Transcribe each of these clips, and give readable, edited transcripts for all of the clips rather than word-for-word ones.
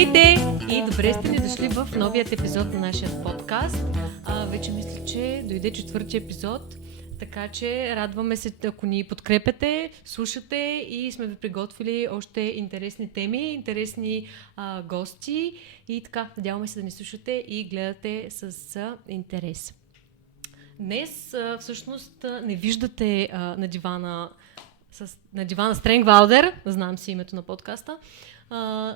Здравейте и добре сте ни дошли в новият епизод на нашия подкаст. Вече мисля, че дойде четвърти епизод, така че радваме се, ако ни подкрепяте, слушате и сме ви приготвили още интересни теми, интересни гости и така, надяваме се да ни слушате и гледате с интерес. Днес всъщност не виждате на дивана Стренгвалдер, знам си името на подкаста,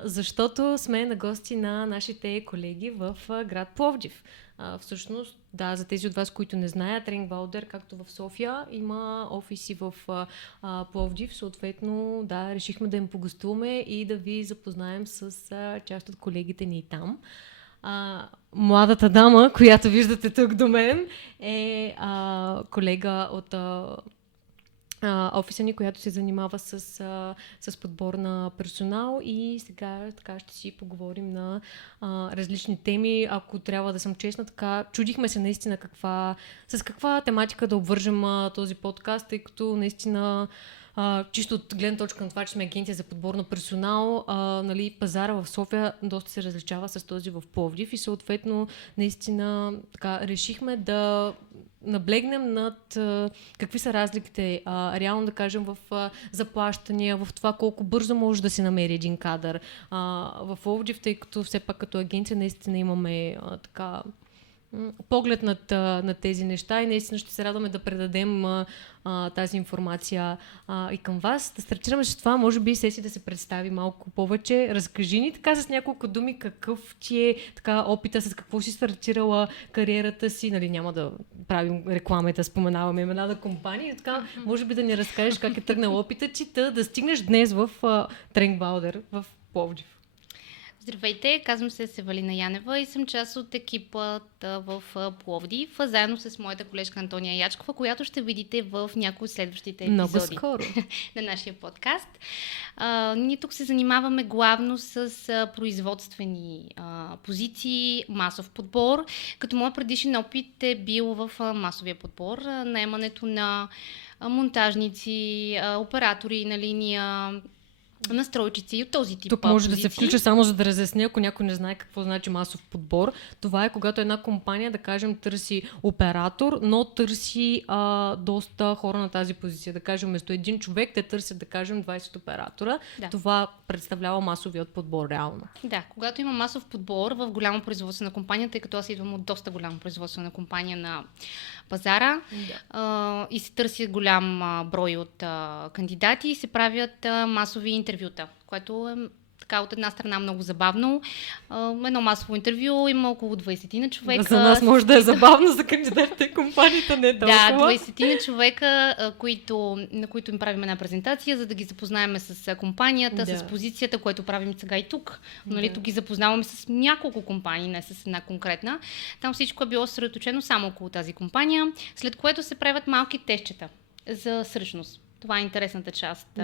защото сме на гости на нашите колеги в град Пловдив. Всъщност, да, за тези от вас, които не знаят, Стренгвалдер, както в София, има офиси в Пловдив. Съответно, да, решихме да им погостуваме и да ви запознаем с част от колегите ни там. Младата дама, която виждате тук до мен, е колега от офиса ни, която се занимава с подбор на персонал и сега така ще си поговорим на различни теми. Ако трябва да съм честна, така чудихме се наистина с каква тематика да обвържем този подкаст, тъй като наистина чисто от гледна точка на това, че сме агенция за подбор на персонал, пазара в София доста се различава с този в Пловдив и съответно наистина така решихме да наблегнем над какви са разликите, реално да кажем в заплащания, в това колко бързо може да се намери един кадър в Пловдив, тъй като все пак като агенция наистина имаме така поглед над тези неща и наистина ще се радваме да предадем тази информация и към вас. Да стартираме с това, може би Сеси да се представи малко повече. Разкажи ни така с няколко думи какъв ти е така опита, с какво си стартирала кариерата си. Нали, няма да правим реклама и да споменаваме имена на компании. Така, може би да ни разкажеш как е тръгнал опитът ти да стигнеш днес в Стренгвалдер в Пловдив. Здравейте, казвам се Севалина Янева и съм част от екипът в Пловдив, заедно с моята колежка Антония Ячкова, която ще видите в някои от следващите епизоди много скоро на нашия подкаст. Ние тук се занимаваме главно с производствени позиции, масов подбор, като моят предишен опит е бил в масовия подбор, наемането на монтажници, оператори на линия, настройчици и от този тип. Тук може да се включа само за да разясня, ако някой не знае какво значи масов подбор. Това е когато една компания, да кажем, търси оператор, но търси доста хора на тази позиция. Да кажем, вместо един човек, те търсят, да кажем, 20 оператора. Да. Това представлява масовият подбор реално. Да, когато има масов подбор в голяма производствена компания, тъй като аз идвам от доста голяма производствена компания на пазара, и се търси голям брой от кандидати и се правят масови интервюта, което е така от една страна много забавно. Едно масово интервю има около 20 на човека. За нас може да е забавно, за кандидатите и компанията не е толкова. Да, 20 на човека, на които им правим една презентация, за да ги запознаем с компанията, с позицията, което правим сега и тук. Нали, тук ги запознаваме с няколко компании, не с една конкретна. Там всичко е било съсредоточено само около тази компания, след което се правят малки тестчета за сръчност. Това е интересната част.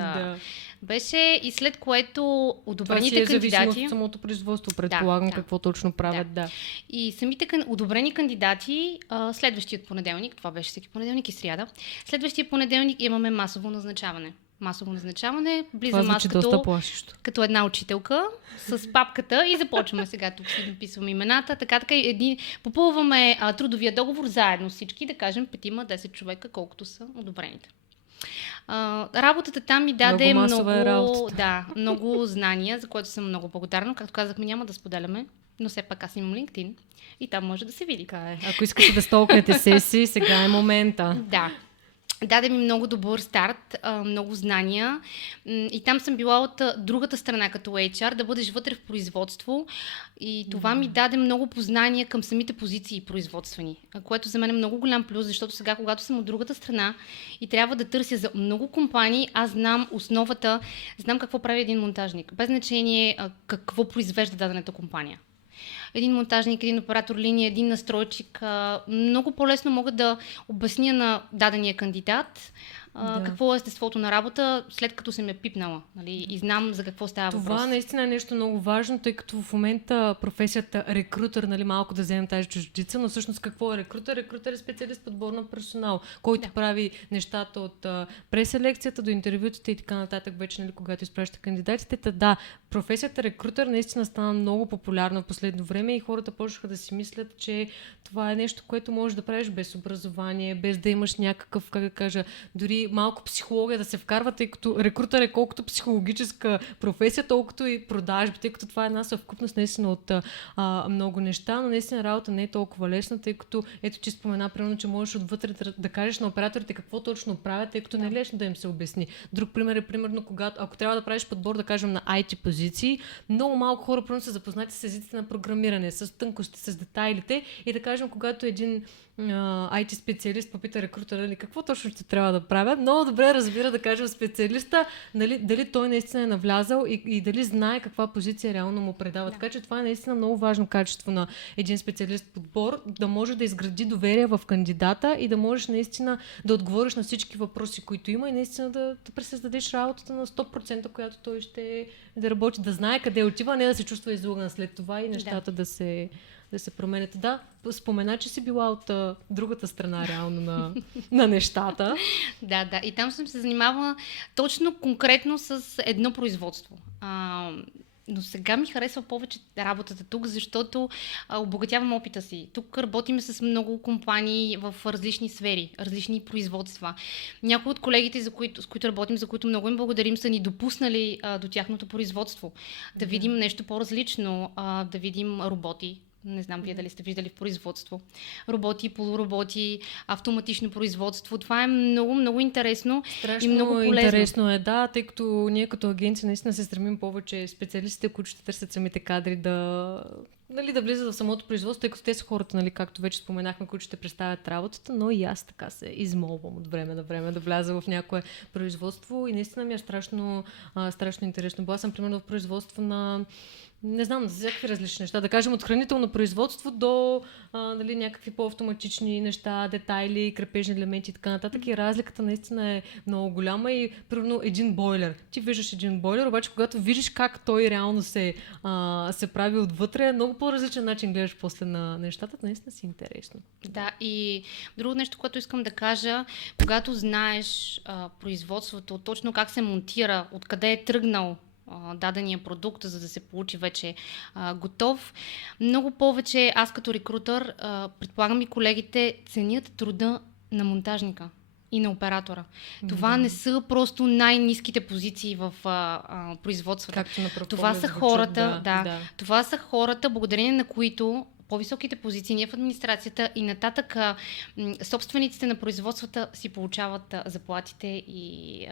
Беше и след което одобрените кандидати... Това си е зависимо от самото производство, предполагам какво точно правят. Да. И самите одобрени кандидати следващият понеделник, това беше всеки понеделник и сряда, следващия понеделник имаме масово назначаване. Масово назначаване, влизам аз като една учителка с папката и започваме сега тук си написваме имената, така попълваме трудовия договор заедно всички, да кажем 5-10 човека, колкото са одобрените. Работата там ми даде много знания, за което съм много благодарна. Както казахме, няма да споделяме, но все пак аз имам LinkedIn и там може да се види. Ако искате да столкнете Сеси, сега е момента. Да. Даде ми много добър старт, много знания и там съм била от другата страна като HR, да бъдеш вътре в производство и това ми даде много познания към самите позиции производствени, което за мен е много голям плюс, защото сега, когато съм от другата страна и трябва да търся за много компании, аз знам основата, знам какво прави един монтажник, без значение какво произвежда дадената компания. Един монтажник, един оператор линия, един настройчик, много по-лесно мога да обясня на дадения кандидат какво е естеството на работа, след като съм пипнала, нали, и знам за какво става въпрос. Това наистина е нещо много важно, тъй като в момента професията рекрутер, нали, малко да вземем тази чуждица, но всъщност какво е рекрутер? Рекрутер е специалист подбор на персонал, който прави нещата от преселекцията до интервютата и така нататък, вече, нали, когато изпраща кандидатите. Да, професията рекрутер наистина стана много популярна в последно време и хората почнаха да си мислят, че това е нещо, което можеш да правиш без образование, без да имаш някакъв, как да кажа, дори малко психология да се вкарва, тъй като рекрутер е колкото психологическа професия, толкова и продажби, тъй като това е една съвкупност наистина от много неща, но наистина работа не е толкова лесна, тъй като ето че спомена, примерно, че можеш отвътре да кажеш на операторите какво точно правят, тъй като не е лесно да им се обясни. Друг пример е, примерно, когато, ако трябва да правиш подбор, да кажем, на IT позиции, много малко хора примерно са запознати с езиците на програмиране, с тънкости, с детайлите и да кажем, когато един IT специалист попита рекрутера, нали, какво точно ще трябва да правят, много добре разбира, да кажем, специалиста, нали, дали той наистина е навлязал и дали знае каква позиция реално му предава. Така че това е наистина много важно качество на един специалист подбор, да може да изгради доверие в кандидата и да можеш наистина да отговориш на всички въпроси, които има и наистина да пресъздадеш работата на 100%, която той ще да работи, да знае къде отива, а не да се чувства излъган след това и нещата да се променят. Да, спомена, че си била от другата страна реално на нещата. Да. И там съм се занимавала точно конкретно с едно производство. Но сега ми харесва повече работата тук, защото обогатявам опита си. Тук работим с много компании в различни сфери, различни производства. Някои от колегите, с които работим, за които много им благодарим, са ни допуснали до тяхното производство. Да видим нещо по-различно, да видим роботи. Не знам вие дали сте виждали в производство. Роботи, полуроботи, автоматично производство. Това е много, много интересно. Страшно и много полезно. Интересно е, да, тъй като ние като агенция наистина се стремим повече специалистите, които ще търсят самите кадри да влизат в самото производство, тъй като те са хората, нали, както вече споменахме, които ще представят работата, но и аз така се измолвам от време на време да вляза в някое производство и наистина ми е страшно интересно. Била съм примерно в производство на не знам, за всякакви различни неща. Да кажем от хранително производство до някакви по-автоматични неща, детайли, крепежни елементи и така нататък. И разликата наистина е много голяма и примерно един бойлер. Ти виждаш един бойлер, обаче когато видиш как той реално се прави отвътре, много по-различен начин гледаш после на нещата, наистина си интересно. Да, и друго нещо, което искам да кажа, когато знаеш производството, точно как се монтира, откъде е тръгнал дадения продукт, за да се получи вече готов. Много повече аз като рекрутър, предполагам и колегите, ценят труда на монтажника и на оператора. Това не са просто най-ниските позиции в производствата. Това са хората, това са хората, благодарение на които по-високите позиции ние в администрацията и нататък собствениците на производствата си получават заплатите и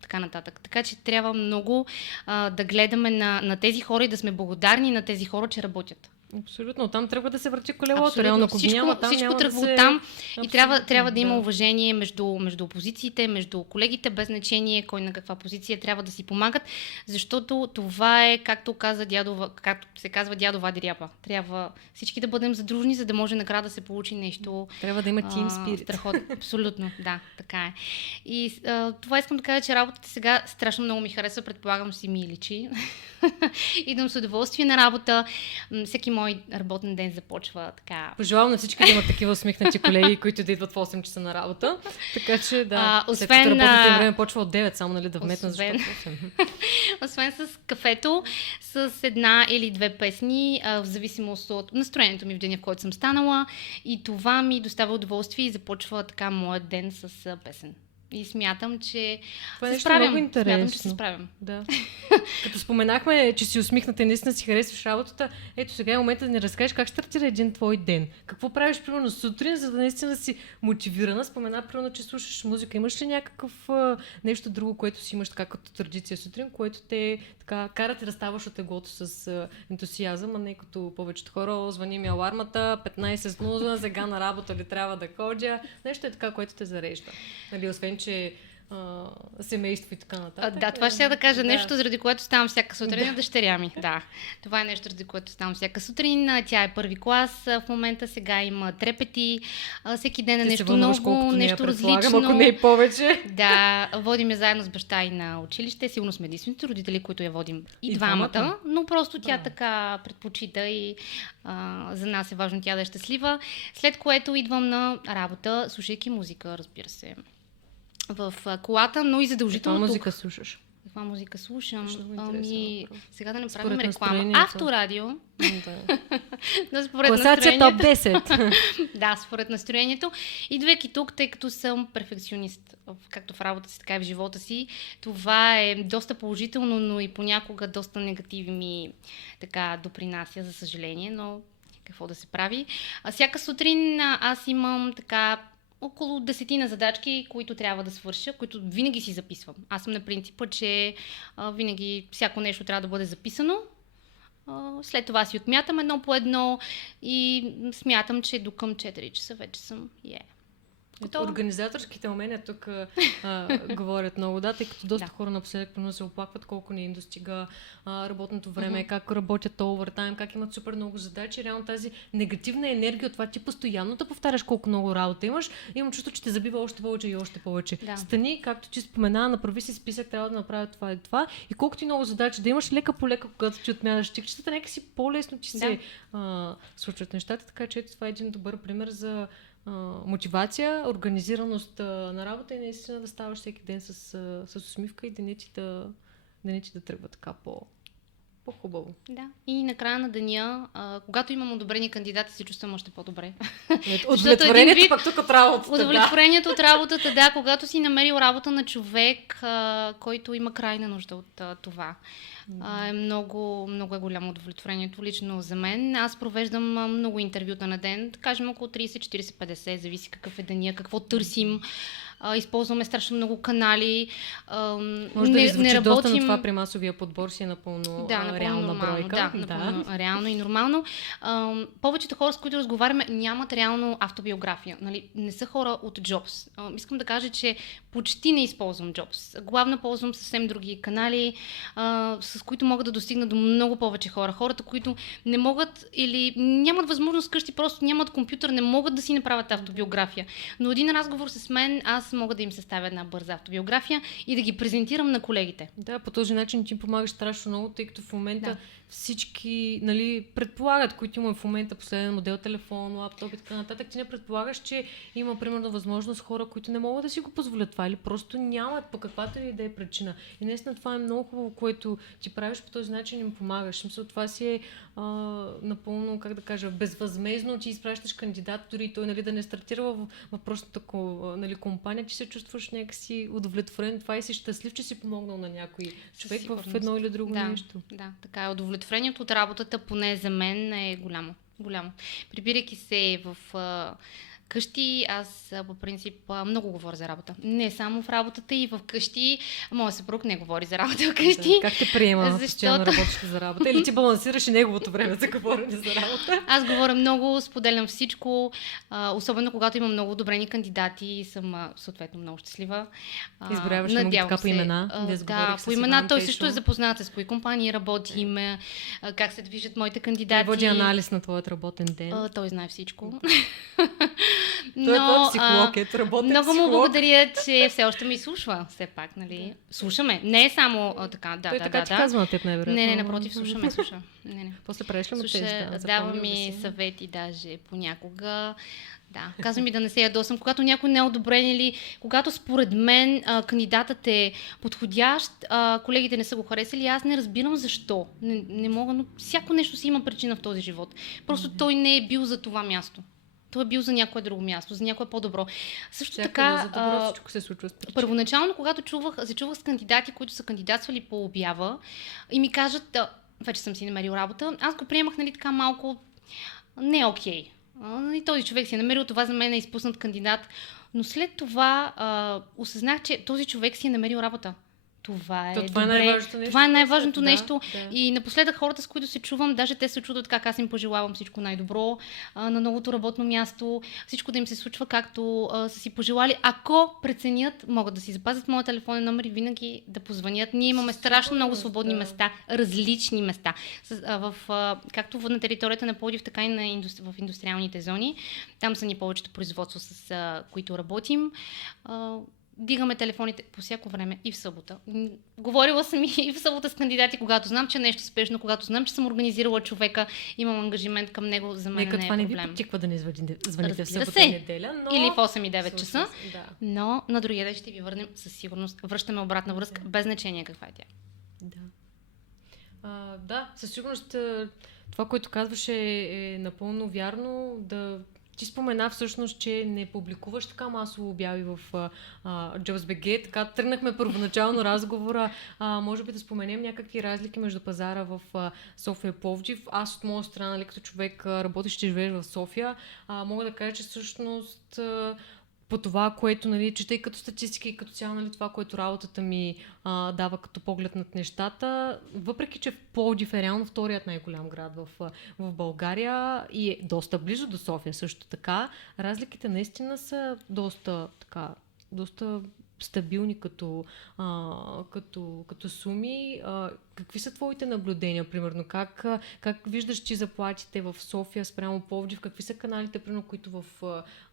така нататък. Така че трябва много да гледаме на тези хора и да сме благодарни на тези хора, че работят. Абсолютно. Там трябва да се върти колелото. Реално, ако няма там, всичко тръгва от там и трябва да има уважение между опозициите, между колегите, без значение кой на каква позиция, трябва да си помагат, защото това е, както се казва дядо вади ряпа. Трябва всички да бъдем задружни, за да може накрая да се получи нещо. Трябва да има team spirit. Страхотно. Абсолютно, да, така е. И това искам да кажа, че работата сега страшно много ми харесва, предполагам си ми личи. Идвам с удоволствие на работа. Всеки мой работен ден започва така. Пожелавам на всички да имат такива усмихнати колеги, които да идват в 8 часа на работа. Така че да, след като работното време почва от 9, само да вметна, защото 8. Освен с кафето, с една или две песни, в зависимост от настроението ми в деня, в който съм станала, и това ми доставя удоволствие и започва така моят ден с песен. И смятам, че се справям. Много интересно. Смятам, че се справям. Да. Като споменахме, че си усмихната и наистина си харесваш работата, ето сега е момента да ни разкажеш как стартира един твой ден. Какво правиш примерно сутрин, за да наистина си мотивирана? Спомена примерно, че слушаш музика. Имаш ли някакъв нещо друго, което си имаш така като традиция сутрин, което те така карате да ставаш от теглото с ентусиазъм, а не като повечето хора, звъни ми алармата, 15:00, сега на работа ли трябва да ходя? Нещо е така, което те зарежда. Нали, освен че семейство и така нататък. Да, това ще да кажа нещо, заради което ставам всяка сутрин на дъщеря ми. Да, това е нещо, заради което ставам всяка сутрин. Тя е първи клас в момента, сега има трепети. Всеки ден е нещо ново, нещо различно. Ако не и повече. Да, водим я заедно с баща и на училище. Сигурно сме единствените родители, които я водим и двамата, но просто тя така предпочита и за нас е важно тя да е щастлива. След което идвам на работа, слушайки музика, разбира се, в колата, но и задължително Каква музика слушаш? Каква музика слушам? Сега да направим според реклама. Авторадио. Да, класация топ 10. Да, според настроението. Идвайки тук, тъй като съм перфекционист, както в работа си, така и в живота си, това е доста положително, но и понякога доста негативни така допринася, за съжаление, но какво да се прави. Всяка сутрин аз имам така около 10 задачки, които трябва да свърша, които винаги си записвам. Аз съм на принципа, че винаги всяко нещо трябва да бъде записано. След това си отмятам едно по едно и смятам, че до към 4 часа вече съм Организаторските умения тук говорят много, тъй като доста хора напоследък се оплакват колко не им достига работното време, как работят овертайм, как имат супер много задачи. Реално тази негативна енергия от това ти постоянно да повтаряш колко много работа имаш, имам чувство, че те забива още повече и още повече. Да. Стани, както ти спомена, направи си списък, трябва да направя това и това. И колко ти много задачи да имаш, лека по лека, когато ти отмяш тикчетата, нека си по-лесно ти се случват нещата. Така че това е един добър пример за мотивация, организираност на работа и наистина да ставаш всеки ден с усмивка и денят ти да тръгва така по-хубаво. Да. И накрая на деня, когато имам одобрени кандидати, се чувствам още по-добре. Удовлетворението пък тук от работата. Удовлетворението от работата, да, когато си намерил работа на човек, който има крайна нужда от това. Много, много е голямо удовлетворението лично за мен. Аз провеждам много интервюта на ден, да кажем около 30, 40, 50, зависи какъв е деня, какво търсим. Използваме страшно много канали. Може да ви звучи доста, но това при масовия подбор си е напълно реална бройка. Да, напълно реално и нормално. Повечето хора, с които разговаряме, нямат реално автобиография. Нали? Не са хора от Jobs. Искам да кажа, че почти не използвам Jobs. Главно ползвам съвсем други канали, с които могат да достигнат до много повече хора. Хората, които не могат или нямат възможност къщи, просто нямат компютър, не могат да си направят автобиография. Но един разговор с мен, аз мога да им съставя една бърза автобиография и да ги презентирам на колегите. Да, по този начин ти помагаш страшно много, тъй като в момента всички, предполагат, които има в момента последен модел, телефон, лаптоп и така нататък. Ти не предполагаш, че има примерно възможност хора, които не могат да си го позволят това или просто нямат по каквато и да е причина. И наистина това е много хубаво, което ти правиш, по този начин им помагаш. Мисля, това си е напълно, как да кажа, безвъзмезно, ти изпращаш кандидат, дори той да не стартира в въпросната компания, ти се чувстваш някакси удовлетворен това и си щастлив, че си помогнал на някой човек в едно или друго нещо. Да, така е. Удовлетворението от работата, поне за мен, е голямо. Прибирайки се в къщи, аз по принцип много говоря за работа. Не само в работата, и в къщи. Моят съпруг не говори за работа в къщи. Да. Как те приема постоянно работеща за работа? Или ти балансираш и неговото време за говорене за работа? Аз говоря много, споделям всичко, особено когато имам много одобрени кандидати и съм съответно много щастлива. Изброяваш му така по имена? Да, по имена. Той също е запознат с кои компании работим, как се движат моите кандидати. Той води анализ на твоят работен ден. Той знае всичко. Той е психолог, работен много психолог. му благодаря, че все още ме изслушва. Все пак, нали? Слушаме. Не е само така. Той така ти казва на теб, най-вероятно. Не, напротив, слушаме. Не. После правиш ли му тест? Дава ми съвети даже понякога. Да, казвам ми да не се ядосам. Когато някой не е одобрен или когато според мен кандидатът е подходящ, колегите не са го харесали, аз не разбирам защо. Не мога, но всяко нещо си има причина в този живот. Просто той не е бил за това място. Той е бил за някое друго място, за някое по-добро. Също така, за добро всичко се случва с причина. Първоначално, когато зачувах с кандидати, които са кандидатствали по обява и ми кажат, вече съм си намерил работа, аз го приемах, така малко не окей. И този човек си е намерил, това за мен е изпуснат кандидат. Но след това осъзнах, че този човек си е намерил работа. Това е най-важното нещо. Това е най-важното нещо. Да. И напоследък хората, с които се чувам, даже те се чудват как аз им пожелавам всичко най-добро на новото работно място. Всичко да им се случва както са си пожелали. Ако преценят, могат да си запазят моя телефонен номер и винаги да позвънят. Ние имаме страшно много свободни места, различни места. Както на територията на Пловдив, така и в индустриалните зони. Там са ни повечето производства, с които работим. Дигаме телефоните по всяко време и в събота. Говорила съм и в събота с кандидати, когато знам, че е нещо спешно, когато знам, че съм организирала човека, имам ангажимент към него, за мен не е проблем. Това не ви потиква да не звъните в събота и неделя, но... Или в 8 и 9 часа, но на другия ден ще ви върнем със сигурност. Връщаме обратна връзка, без значение каква е тя. Да, със сигурност това, което казваш е напълно вярно. Ти спомена всъщност, че не публикуваш така масово обяви в JobsBG. Така тръгнахме първоначално разговора. Може би да споменем някакви разлики между пазара в София и Пловдив. Аз от моя страна, като човек, работещ и живееш в София, мога да кажа, че всъщност по това, което, чета и като статистика и като цяло, това, което работата ми дава като поглед над нещата, въпреки че Пловдив е реално вторият най-голям град в България и е доста близо до София също така, разликите наистина са доста стабилни като суми. Какви са твоите наблюдения, примерно? Как виждаш ти заплатите в София спрямо Пловдив? Какви са каналите, примерно, които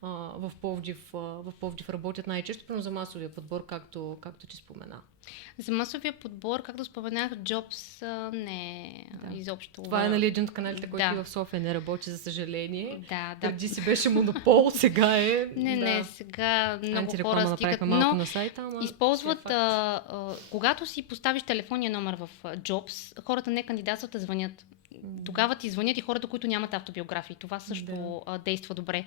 в Пловдив работят най-често, примерно за масовия подбор, както ти спомена? За масовия подбор, както споменах, Jobs не изобщо. Това е един от каналите, който в София не работи, за съжаление. Преди си беше монопол, сега е... Не, сега много хора стигат, но на сайта, използват, когато си поставиш телефонния номер в Jobs, хората не кандидатстват, а звънят. Тогава ти звънят и хората, които нямат автобиографии. Това също действа добре.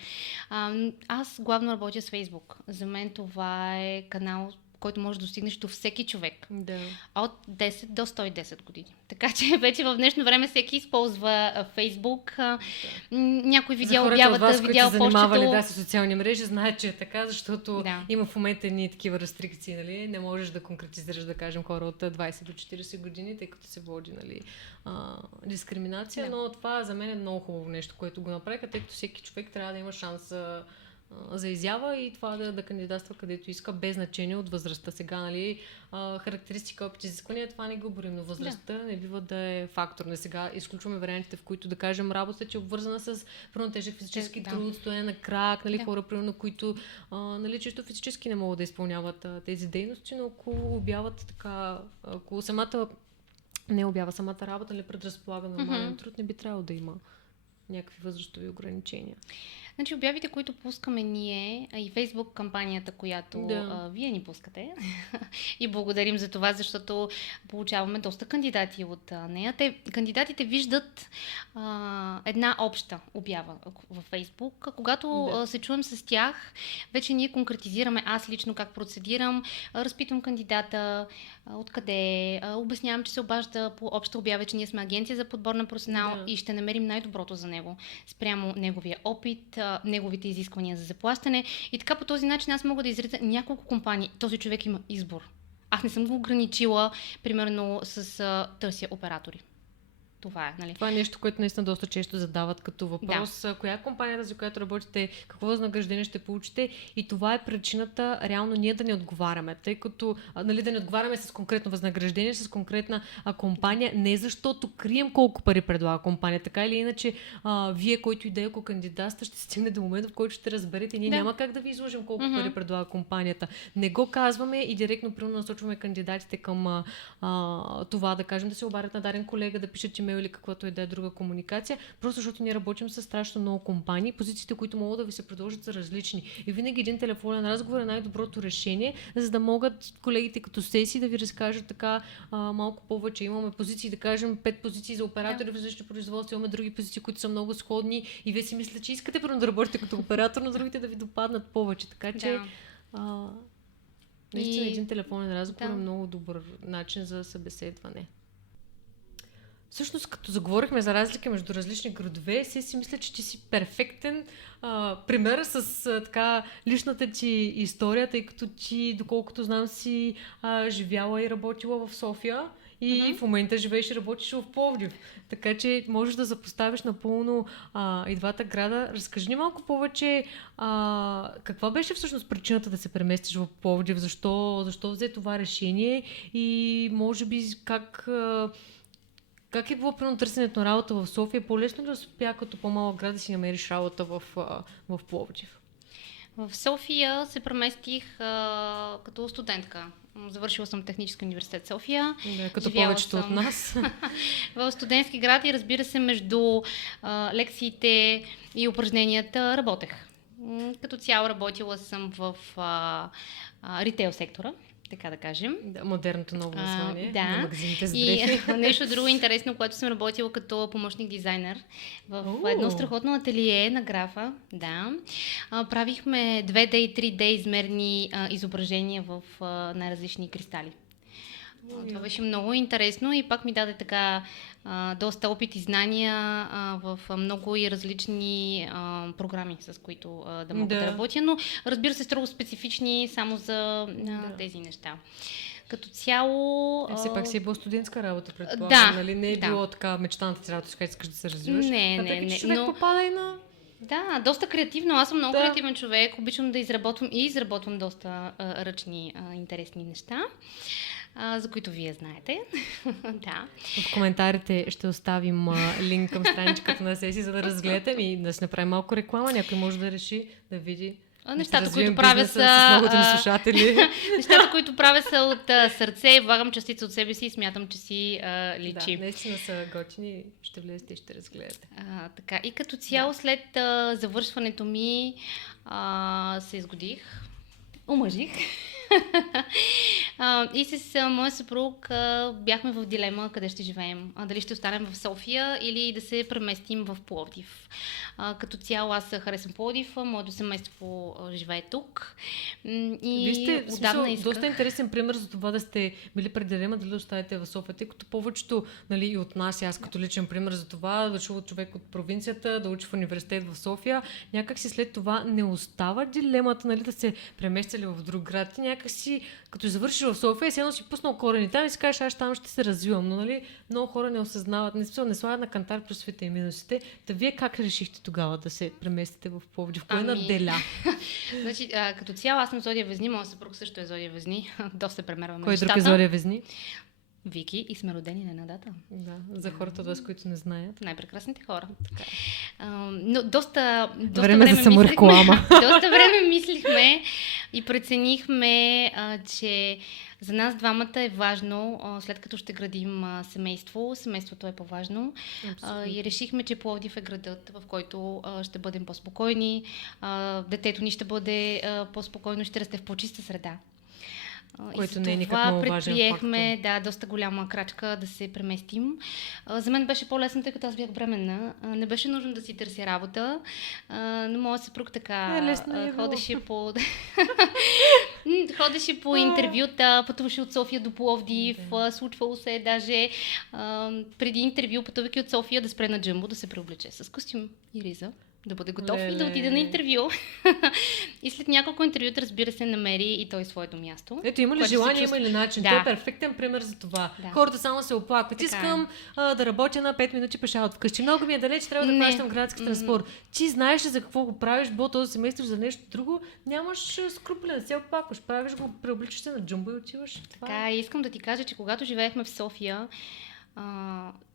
Аз главно работя с Facebook. За мен това е канал, който може да достигнеш до всеки човек. От 10 до 110 години. Така че вече в днешно време всеки използва Фейсбук. Някой видял обявата, видял почтето. За хората от вас, които се занимавали с социални мрежи, знаят, че е така, защото има в момента едни такива рестрикции. Нали? Не можеш да конкретизираш, да кажем, хора от 20 до 40 години, тъй като се води дискриминация. Но това за мен е много хубаво нещо, което го направиха, тъй като всеки човек трябва да има шанс за изява и това да кандидатства където иска, без значение от възрастта. Сега, характеристика, опит, изисквания, това не го борим, но възрастта не бива да е фактор. Не сега изключваме вариантите, в които, да кажем, работата ти е обвързана с тежък физически труд, стоене на крак, хора, примерно, които чисто физически не могат да изпълняват тези дейности, но ако обяват така, ако самата работа, предразполага нормален труд, не би трябвало да има някакви възрастови ограничения. Значи обявите, които пускаме ние, и Фейсбук кампанията, която вие ни пускате, и благодарим за това, защото получаваме доста кандидати от нея. Кандидатите виждат една обща обява в Фейсбук. Когато се чуем с тях, вече ние конкретизираме аз лично как процедирам, разпитвам кандидата, откъде, обяснявам, че се обажда по обща обява, че ние сме агенция за подбор на персонал и ще намерим най-доброто за него, спрямо неговия опит, неговите изисквания за заплащане. И така по този начин аз мога да изредя няколко компании. Този човек има избор. Аз не съм го ограничила, примерно, с търся оператори. Това е, нали? Това е нещо, което наистина доста често задават като въпрос. Коя е компанията, за която работите, какво възнаграждение ще получите, и това е причината реално ние да не отговаряме, тъй като да не отговаряме с конкретно възнаграждение, с конкретна компания, не защото крием колко пари предлага компания, така или иначе вие, който идея, ако кандидатства, ще стигне до момента, в който ще разберете, ние няма как да ви изложим колко пари предлага компанията. Не го казваме и директно насочваме кандидатите към това, да кажем, да се обадят на даден колега, да пишат имейл или каквато и да е друга комуникация, просто защото ние работим с страшно много компании, позициите, които могат да ви се предложат, са различни. И винаги един телефонен разговор е най-доброто решение, за да могат колегите като сесии да ви разкажат така малко повече. Имаме позиции, да кажем, 5 позиции за оператори в различни производства, имаме други позиции, които са много сходни и вие си мислите, че искате първо да работите като оператор, но другите да ви допаднат повече. Така че наистина един телефонен разговор е много добър начин за събеседване. Всъщност, като заговорихме за разлика между различни градове, си мисля, че ти си перфектен пример с така личната ти история, тъй като ти, доколкото знам, си живяла и работила в София и в момента живееш и работиш в Пловдив. Така че можеш да запоставиш напълно и двата града. Разкажи ни малко повече каква беше всъщност причината да се преместиш в Пловдив, защо взе това решение и може би как е било примерно търсенето на работа в София? По-лесно ли успя като по-малък град да си намериш работа в Пловдив? В София се преместих като студентка. Завършила съм Технически университет София. Да, като повечето от нас. В студентски град и разбира се между лекциите и упражненията работех. Като цяло работила съм в ритейл сектора, така да кажем. Да, модерното ново название на магазините с дрехи. И нещо друго интересно, което съм работила като помощник дизайнер в едно страхотно ателие на Графа. Да. Правихме 2D и 3D измерни изображения в най-различни кристали. Това беше много интересно и пак ми даде така доста опит и знания в много и различни програми, с които да мога да работя, но разбира се строго специфични само за тези неща. Като цяло... Все пак си е била студентска работа, предполагам, нали? Не е било така мечтаната ти работа, че искаш да се развиваш. Не. Човек попада и на... Да, доста креативно. Аз съм много креативен човек. Обичам да изработвам доста ръчни, интересни неща, за които вие знаете. Да. В коментарите ще оставим линк към страничката на Сеси, за да разгледате и да се направи малко реклама. Някой може да реши да види нещата, които правя с многото ни слушатели. Нещата, които правя са от сърце и влагам частица от себе си и смятам, че си личи. Да, наистина са готини. Ще влезете и ще разгледате. Така. И като цяло след завършването ми се изгодих, омъжих. И с моя съпруг бяхме в дилема къде ще живеем. Дали ще останем в София или да се преместим в Пловдив. Като цяло аз харесвам Пловдив, моето семейство живее тук. И вие сте отдавна доста интересен пример за това да сте били пред дилема дали да оставите в София, тъй като повечето, нали, и от нас, аз като личен пример за това, дошъл човек от провинцията, да учи в университет в София, някак си след това не остава дилемата, нали, да се преместили в друг град. И някак си, като завършиш в София, си едно си пуснал корени там и си кажеш, аз там ще се развивам. Но, нали, много хора не осъзнават, не слагат на кантар плюсовете и минусите. Та вие как решихте тогава да се преместите в Пловдив? Кое наделя? Значи, като цяло аз съм Зодия Везни, моят съпруг също е Зодия Везни. Доста премерваме нещата. Кой друг е Зодия Везни? Вики и сме родени на една дата. Да, за хората от вас, които не знаят. Най-прекрасните хора. Така. Но доста време за самореклама. Доста време мислихме и преценихме, че за нас двамата е важно, след като ще градим семейството е по-важно. И решихме, че Пловдив е градът, в който ще бъдем по-спокойни, детето ни ще бъде по-спокойно, ще расте в по-чиста среда. Което не е никак много важен фактор. Да, доста голяма крачка да се преместим. За мен беше по-лесно, тъй като аз бях бременна. Не беше нужно да си търся работа, но моят съпруг така ходеше по интервюта, пътуваше от София до Пловдив, случвало се даже преди интервю, пътувайки от София, да спре на джамбо, да се преоблече с костюм и риза, да бъде готов и да отиде на интервю. И след няколко интервюта, разбира се, намери и той своето място. Ето, има ли желание, има ли начин? Той е перфектен пример за това. Хората само се оплакват. Искам да работя на 5 минути пеша от вкъщи. Много ми е далеч, трябва да плащам градски транспорт. Ти знаеш ли за какво го правиш, да се местиш за нещо друго, нямаш скрупули, не се оплакваш. Правиш го, преобличаш се на джумбо и отиваш. Така, искам да ти кажа, че когато живеехме в София,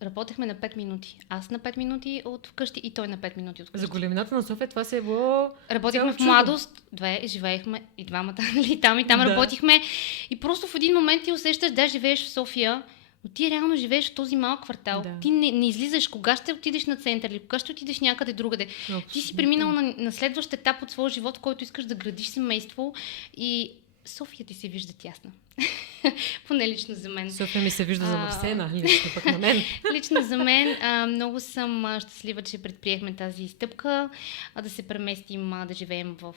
работехме на 5 минути. Аз на 5 минути от вкъщи и той на 5 минути от вкъщи. За големината на София това се е било... Работихме в младост, живеехме и двамата, и там работихме. И просто в един момент ти усещаш, живееш в София, но ти реално живееш в този малък квартал. Да. Ти не излизаш. Кога ще отидеш на център или кога ще отидеш някъде другаде? Абсолютно. Ти си преминал на следващ етап от своя живот, в който искаш да градиш семейство и София ти се вижда тясна. Поне лично за мен. София ми се вижда замърсена, лично пък на мен. Лично за мен много съм щастлива, че предприехме тази стъпка, да се преместим, да живеем в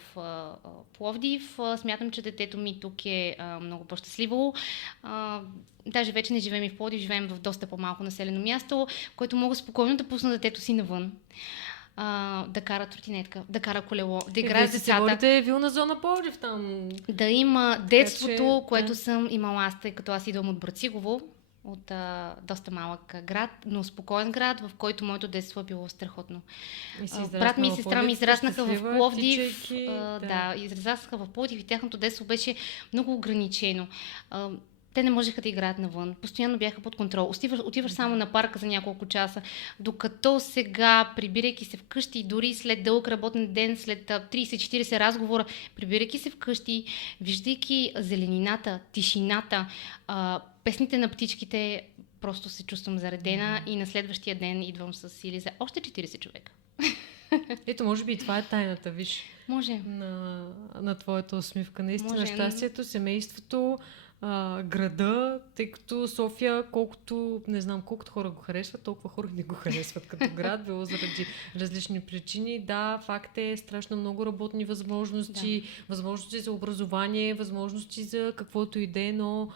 Пловдив. Смятам, че детето ми тук е много по-щастливо. Даже вече не живеем и в Пловдив, живеем в доста по-малко населено място, което мога спокойно да пусна детето си навън. Да кара тротинетка, да кара колело, да играе с децата. Вие се вилна зона Пловдив там. Да има детството, което съм имала аз, тъй като аз идвам от Брацигово, от доста малък град, но спокоен град, в който моето детство е било страхотно. Брат ми и сестра ми израснаха в Пловдив. Да, израснаха в Пловдив и тяхното детство беше много ограничено. Те не можеха да играят навън. Постоянно бяха под контрол. Отиваш само на парка за няколко часа. Докато сега, прибирайки се вкъщи, дори след дълъг работен ден, след 30-40 разговора, прибирайки се вкъщи, виждайки зеленината, тишината, песните на птичките, просто се чувствам заредена и на следващия ден идвам с сили за още 40 човека. Ето, може би и това е тайната, виж. Може. На твоята усмивка. Наистина, може. Щастието, семейството, града, тъй като София, не знам колкото хора го харесват, толкова хора не го харесват като град, било заради различни причини. Да, факт е, страшно много работни възможности, възможности за образование, възможности за каквото и да е, но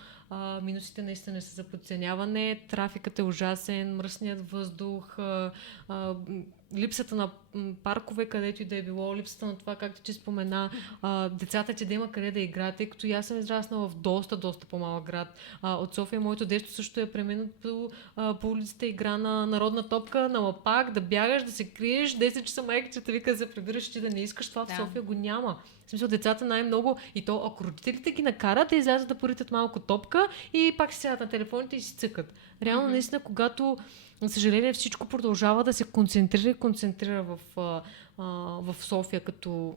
минусите наистина не са за подценяване. Трафикът е ужасен, мръсният въздух, липсата на паркове, където и да е било, липсата на това, както ти спомена, децата ти да има къде да играят, тъй като аз съм израснала в доста по-малък град. От София моето детство също е преминато по улицата, игра на народна топка, на лапак, да бягаш, да се криеш, 10 часа майка ти те вика да се прибираш, ти да не искаш, това в София го няма. В смисъл, децата най-много, и то ако родителите ги накарат, да излязат да поритат малко топка и пак си седят на телефоните и си цъкат. Реално, наистина, когато, за съжаление, всичко продължава да се концентрира в София като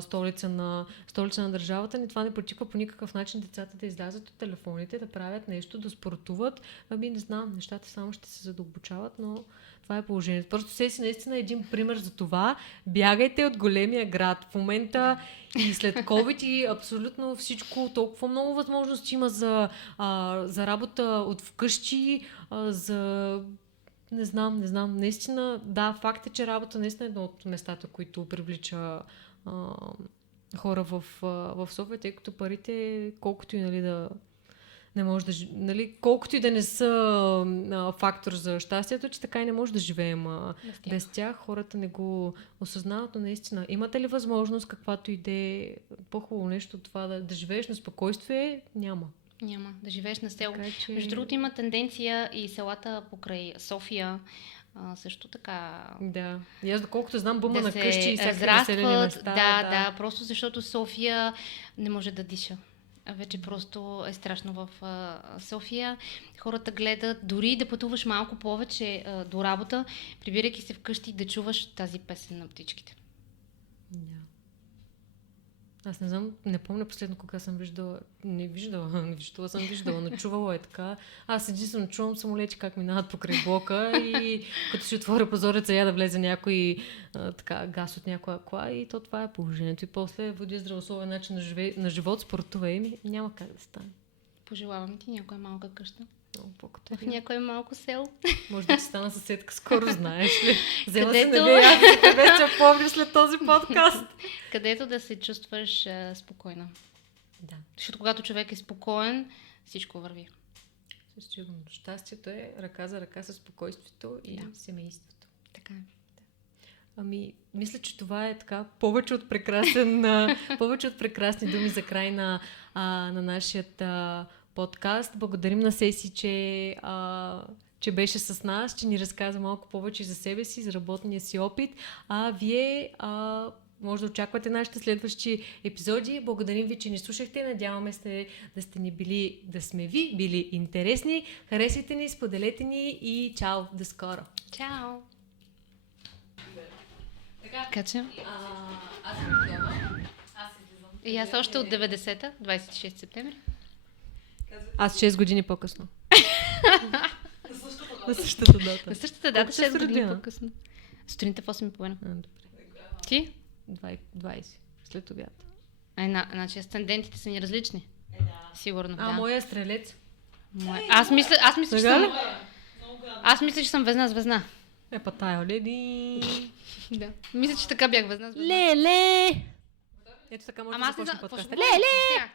столица на държавата ни, това не протиква по никакъв начин децата да излязат от телефоните, да правят нещо, да спортуват. Не знам, нещата само ще се задълбочават, но това е положението. Просто си наистина един пример за това. Бягайте от големия град. В момента и след COVID и абсолютно всичко, толкова много възможности има за работа от вкъщи, Не знам. Наистина, да, факт е, че работа наистина е едно от местата, които привлича хора в София, тъй като парите, колкото и да не може колкото и да не са фактор за щастието, че така и не може да живеем без тях. Хората не го осъзнават, но наистина. Имате ли възможност, каквато и да е по-хубаво нещо от това да живееш на спокойствие? Няма. Да живееш на село. Между другото има тенденция и селата покрай София също така. Да. И аз доколкото знам бума на къщи и всякакви населени места. Да, просто защото София не може да диша. Вече просто е страшно в София. Хората гледат, дори да пътуваш малко повече до работа, прибирайки се вкъщи да чуваш тази песен на птичките. Да. Аз не знам, не помня последно кога съм виждала. Съм виждала, но чувала е така. Аз единствено чувам самолети как минават покрай блока и като си отворя прозореца, да влезе някой газ от някоя кола и това е положението. И после води здравословен начин на живот, спортува и няма как да стане. Пожелавам ти някоя малка къща. В някое малко село. Може да ти стана съседка скоро, знаеш ли? Взема се навия, къде ще помня след този подкаст. Където да се чувстваш спокойна. Да. Защото когато човек е спокоен, всичко върви. Сигурно. Щастието е ръка за ръка с спокойствието и семейството. Така е. Мисля, че това е така повече от прекрасни думи за край на нашия подкаст. Благодарим на Сеси, че беше с нас, че ни разказа малко повече за себе си, за работния си опит. Вие може да очаквате нашите следващи епизоди. Благодарим ви, че ни слушахте. Надяваме се да сме ви били интересни. Харесайте ни, споделете ни и чао, до скоро. Чао! Така че? Аз съм дома. И аз още от 90-та, 26 септември. Аз 6 години по-късно. На същата дата. На същата дата, 6 години по-късно. Сутринта в 8:30. Добре. Ти? 20. След обяд. Значи асцендентите са ни различни. Сигурно. Моя е стрелец. Аз мисля, че съм везна. Тая, леди. Да. Мисля, че така бях везна. Леле! Ето така може да започне подкаста. Леле!